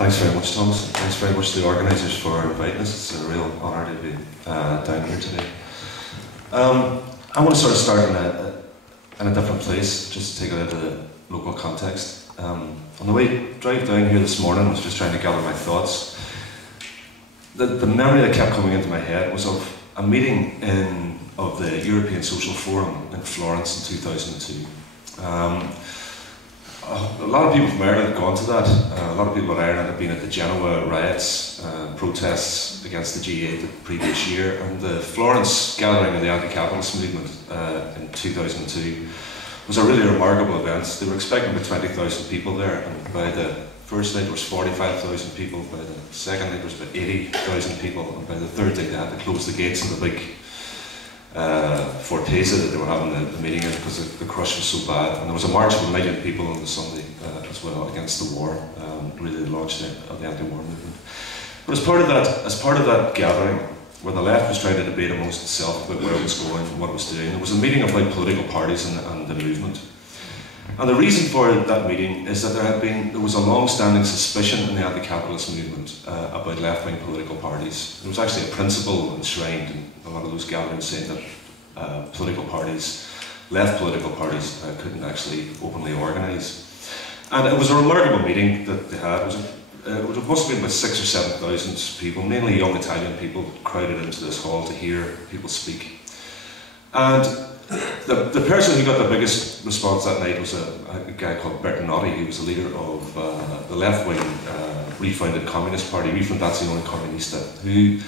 Thanks very much, Thomas. Thanks very much to the organisers for inviting us. It's a real honour to be down here today. I want to sort of start in a different place, just to take it out of the local context. On the drive down here this morning, I was just trying to gather my thoughts. The memory that kept coming into my head was of a meeting of the European Social Forum in Florence in 2002. A lot of people from Ireland had gone to that. A lot of people in Ireland had been at the Genoa riots, protests against the G8 the previous year, and the Florence gathering of the anti-capitalist movement in 2002 was a really remarkable event. They were expecting about 20,000 people there, and by the first night there was 45,000 people, by the second night there was about 80,000 people, and by the third day they had to close the gates in the big Forteza that they were having the meeting in because the crush was so bad. And there was a march of 1 million people on the Sunday as well against the war, really the launch of the anti-war movement. But as part of that gathering, where the left was trying to debate amongst itself about where it was going and what it was doing, there was a meeting about political parties and the movement. And the reason for that meeting is that there was a long-standing suspicion in the anti-capitalist movement about left-wing political parties. There was actually a principle enshrined in a lot of those gatherings saying that political parties, left political parties, couldn't actually openly organise. And it was a remarkable meeting that they had. It must have been about 6,000 or 7,000 people, mainly young Italian people, crowded into this hall to hear people speak. And the person who got the biggest response that night was a guy called Bertinotti, who was the leader of the left-wing refounded Communist Party, Rifondazione Comunista, who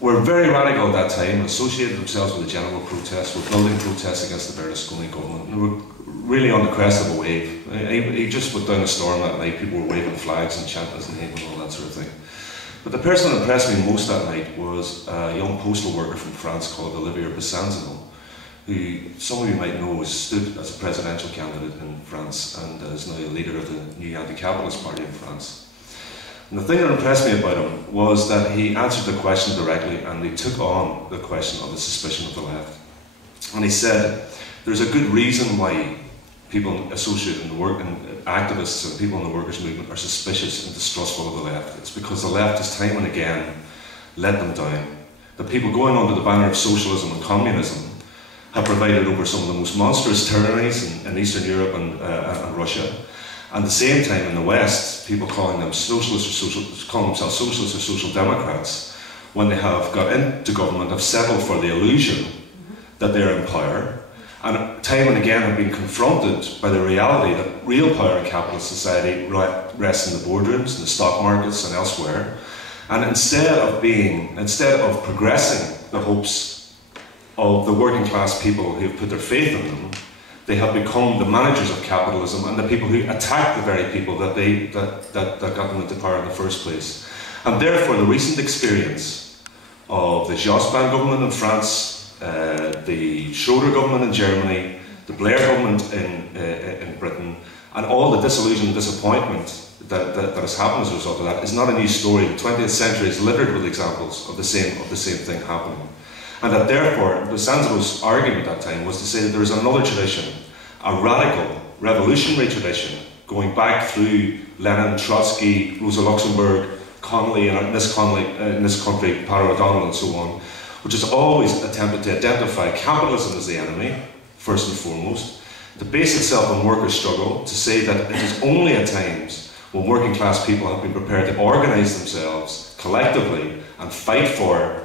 were very radical at that time, associated themselves with the general protests, were building protests against the Berlusconi government, and they were really on the crest of a wave. He just put down a storm that night, people were waving flags and chanting his name and all that sort of thing. But the person that impressed me most that night was a young postal worker from France called Olivier Besanzano, who some of you might know stood as a presidential candidate in France and is now the leader of the new anti-capitalist party in France. And the thing that impressed me about him was that he answered the question directly, and he took on the question of the suspicion of the left. And he said, there's a good reason why people associated in the work, and activists and people in the workers' movement are suspicious and distrustful of the left. It's because the left has time and again let them down. The people going under the banner of socialism and communism have provided over some of the most monstrous tyrannies in Eastern Europe and Russia. And at the same time in the West, people calling themselves socialists or social democrats, when they have got into government, have settled for the illusion that they're in power, and time and again have been confronted by the reality that real power in capitalist society rests in the boardrooms, in the stock markets and elsewhere. And instead of progressing the hopes of the working class people who have put their faith in them, they have become the managers of capitalism and the people who attack the very people that got them into power in the first place. And therefore, the recent experience of the Jospin government in France, the Schroeder government in Germany, the Blair government in Britain, and all the disillusion and disappointment that has happened as a result of that is not a new story. The 20th century is littered with examples of the same thing happening. And that therefore, Besanzano's argument at that time was to say that there is another tradition, a radical, revolutionary tradition, going back through Lenin, Trotsky, Rosa Luxemburg, Connolly, and in this country, Peadar O'Donnell and so on, which has always attempted to identify capitalism as the enemy, first and foremost, to base itself on workers' struggle, to say that it is only at times when working class people have been prepared to organise themselves collectively and fight for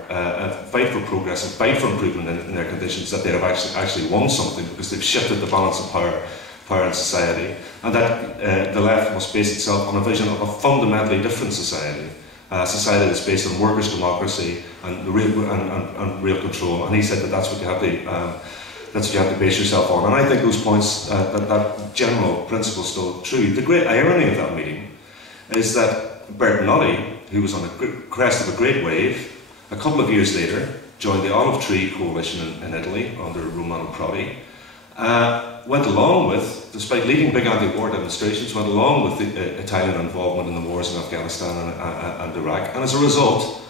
progress and fight for improvement in their conditions that they have actually won something, because they've shifted the balance of power in society, and that the left must base itself on a vision of a fundamentally different society, a society that's based on workers' democracy and real control. And he said that that's what you have to base yourself on. And I think those points, that general principle is still true. The great irony of that meeting is that Bertinotti, who was on the crest of a great wave, a couple of years later joined the Olive Tree Coalition in Italy under Romano Prodi, went along with, despite leading big anti-war demonstrations, went along with the Italian involvement in the wars in Afghanistan and Iraq, and as a result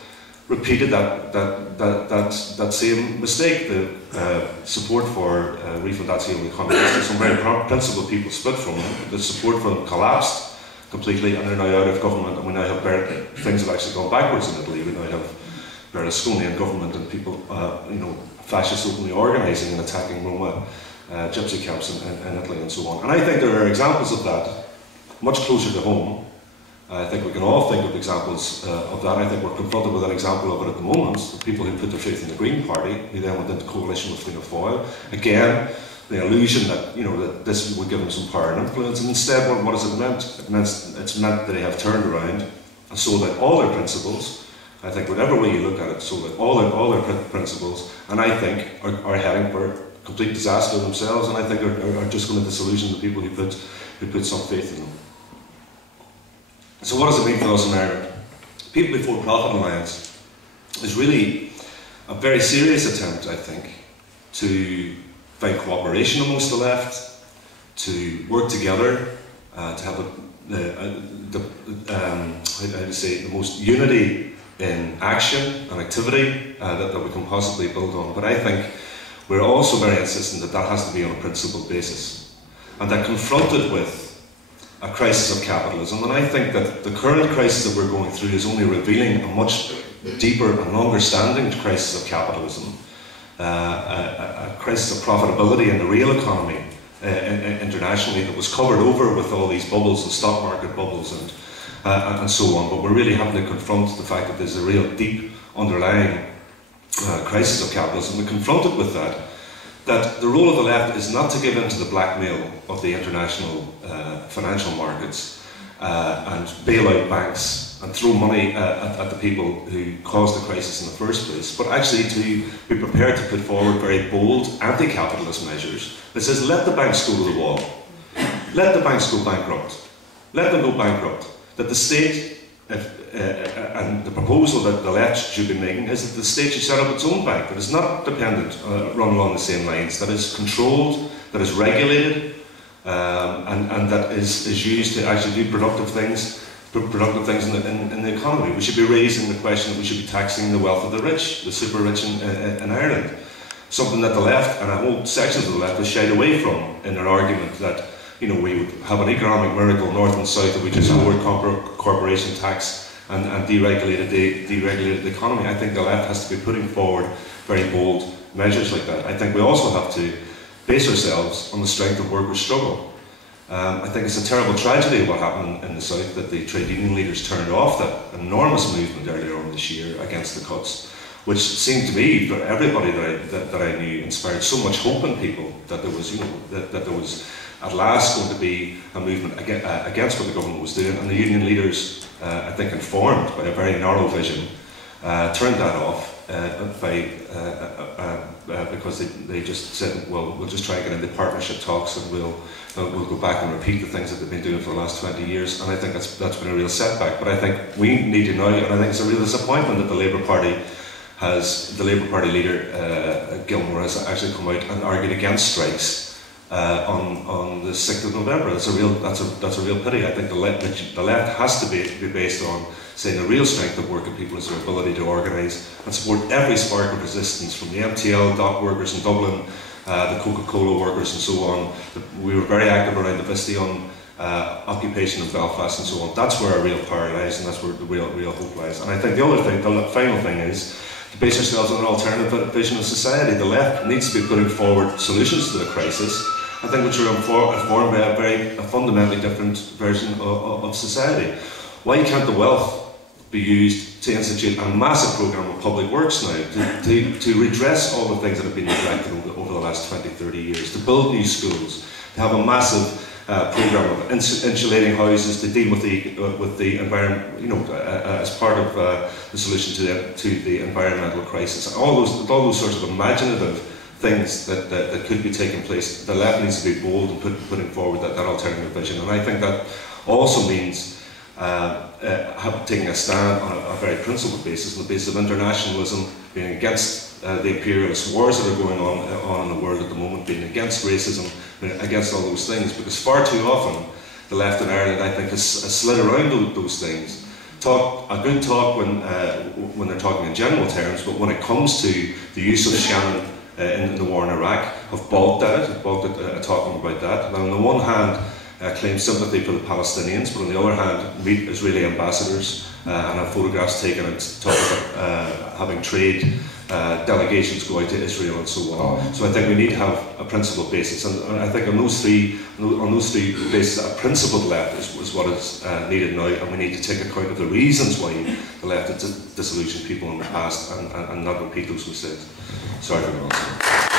repeated that same mistake. The support for Rifondazione Comunista, some very principled people split from them, the support for them collapsed completely, and they're now out of government, and we now have things have actually gone backwards in Italy. We now have Berlusconi government and people, fascists openly organising and attacking Roma gypsy camps in Italy and so on. And I think there are examples of that much closer to home. I think we can all think of examples of that. I think we're confronted with an example of it at the moment, the people who put their faith in the Green Party, who then went into coalition with Fianna Fáil. Again, the illusion that, that this would give them some power and influence, and instead what has it meant? It's meant that they have turned around and sold out all their principles. I think whatever way you look at it, sold out all their principles, and I think are heading for complete disaster themselves, and I think are just going to disillusion the people who put some faith in them. So what does it mean for us in Ireland? People Before Profit Alliance is really a very serious attempt, I think, to find cooperation amongst the left, to work together, to have the most unity in action and activity that we can possibly build on. But I think we're also very insistent that that has to be on a principled basis, and that confronted with a crisis of capitalism, and I think that the current crisis that we're going through is only revealing a much deeper and longer standing crisis of capitalism, a crisis of profitability in the real economy internationally that was covered over with all these bubbles and stock market bubbles and so on. But we're really having to confront the fact that there's a real deep underlying crisis of capitalism. We're confronted with that the role of the left is not to give in to the blackmail of the international financial markets and bail out banks and throw money at the people who caused the crisis in the first place, but actually to be prepared to put forward very bold anti-capitalist measures that says let the banks go to the wall, let the banks go bankrupt, let them go bankrupt, that the state, and the proposal that the left should be making is that the state should set up its own bank that is not dependent, run along the same lines, that is controlled, that is regulated, and that is used to actually do productive things in the economy. We should be raising the question that we should be taxing the wealth of the rich, the super rich in Ireland. Something that the left, and whole sections of the left, have shied away from in their argument that we would have an economic miracle north and south if we just lowered corporation tax and deregulated the economy. I think the left has to be putting forward very bold measures like that. I think we also have to base ourselves on the strength of workers' struggle. I think it's a terrible tragedy what happened in the south, that the trade union leaders turned off that enormous movement earlier on this year against the cuts, which seemed to me, for everybody that I knew, inspired so much hope in people that there was, that there was at last going to be a movement against what the government was doing, and the union leaders, I think informed by a very narrow vision, turned that off because they just said, well, we'll just try and get into partnership talks and we'll go back and repeat the things that they've been doing for the last 20 years, and I think that's been a real setback. But I think we need to now, and I think it's a real disappointment that the Labour Party leader, Gilmore, has actually come out and argued against strikes on the 6th of November. That's a real pity. I think the left has to be based on saying the real strength of working people is their ability to organise and support every spark of resistance, from the MTL dock workers in Dublin, the Coca-Cola workers and so on. We were very active around the Vistion occupation in Belfast and so on. That's where our real power lies, and that's where the real hope lies. And I think the other thing, the final thing, is to base ourselves on an alternative vision of society. The left needs to be putting forward solutions to the crisis, I think, which are informed by a fundamentally different version of society. Why can't the wealth be used to institute a massive programme of public works now, to redress all the things that have been neglected over the last 20, 30 years, to build new schools, to have a massive programme of insulating houses to deal with the environment, as part of the solution to the environmental crisis. All those sorts of imaginative things that could be taking place. The left needs to be bold and putting forward that alternative vision, and I think that also means taking a stand on a very principled basis, on the basis of internationalism, being against the imperialist wars that are going on in the world at the moment, being against racism, being against all those things, because far too often the left in Ireland, I think, has slid around those things. A good talk when they're talking in general terms, but when it comes to the use of Shannon in the war in Iraq, have balked at it, talking about that. Now, on the one hand, claim sympathy for the Palestinians, but on the other hand meet Israeli ambassadors and have photographs taken and talk about having trade delegations go out to Israel and so on. So I think we need to have a principled basis, and I think on those three bases, a principled left is what is needed now, and we need to take account of the reasons why the left has disillusioned people in the past and not repeat those mistakes. Sorry for the answer.